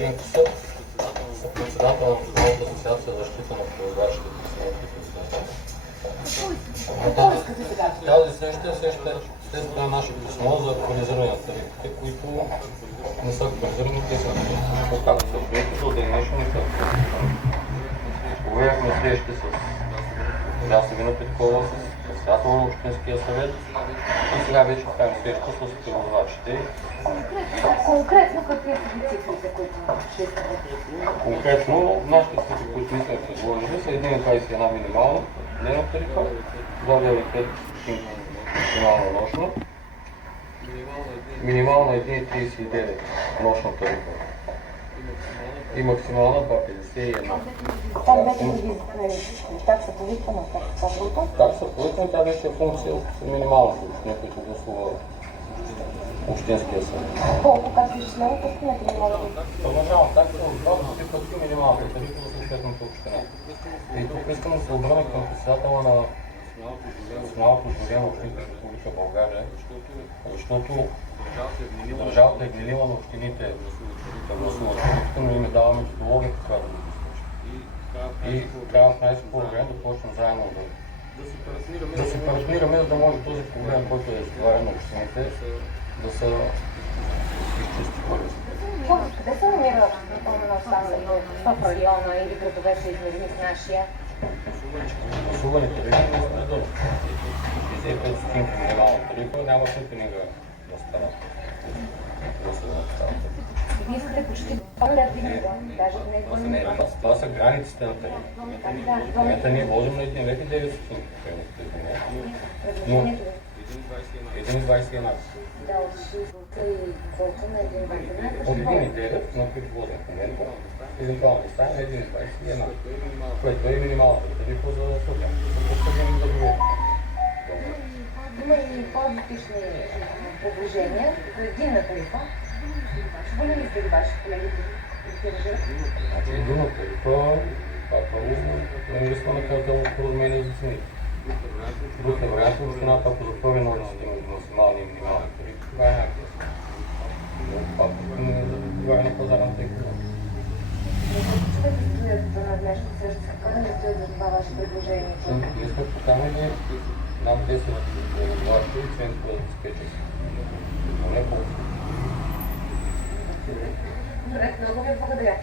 Шенко съпредседател на Националната асоциация за защита на превозвачите и тази среща е следствие на наше писмо за актуализиране на тарифите, които не са актуализирани 10 години. Както са приети до ден днешен не са актуализирани. Проверяхме срещи с госпожа Савина Петкова, с председател на Общинския съвет и сега вече правим среща с превозвачите. Конкретно какви са цифрите, които ще искате? Конкретно, нашите цифри, които сме предложили, са 1,21 минимална дневна тарифа, 2,5 максимална нощна, минимална 1,39 нощна тарифа и максимална 2,51. Там вече ви такса повиквана, такса брута? Такса повиквана, тя вече е функция от минималната община, които гласува Общинския съд. Колко, как ви изчислявате, не мога да... Първоначално такса от 2 пъти минималната тарифа за съответната община. И тук искам да се обърна към председателя на Националното сдружение на общините в Република България, защото държавата е вменила на общините да гласуват тарифите, но им е дала методология, която да ги случи. И трябва в най-скоро време да почнем заедно да се партнираме, за да може този проблем, който е изтоварен на общините, да се изчисти. Къде се намира на останалите 100 района или градове са измерими с нашия? Гласуваните тарифи не са 65 стотинки минимална тарифа, няма сутинга да стара. Вие искате почти 2 милиарда, даже не е това са границите на тарифа. В момента ние возим на 1 лев и 9 стотинки. предложението ви. 1,21. Да, от 60 и колко на 1,21? От 1,9 на които возим в момента, евентуално да стане 1,21, което е минималната тарифа за сутя. Постъпим да доверим. Има и по-различни предложения за единна тарифа. Чували ли сте ли ваши колеги, които тиражират? Единна тарифа, това първо, листва на картелно споразумение за цените. Друг е вариант, общината, ако затвори нови системи от максимални и минимални тарифи, това е някакъв. Но това отговаря на пазарната икономика. Ще стоят на днешната среща, какво не стоят за това ваше предложение? Ние сме поканили над 10 власти и центрове за диспетчери. Но не повече. Добре, много ви благодаря.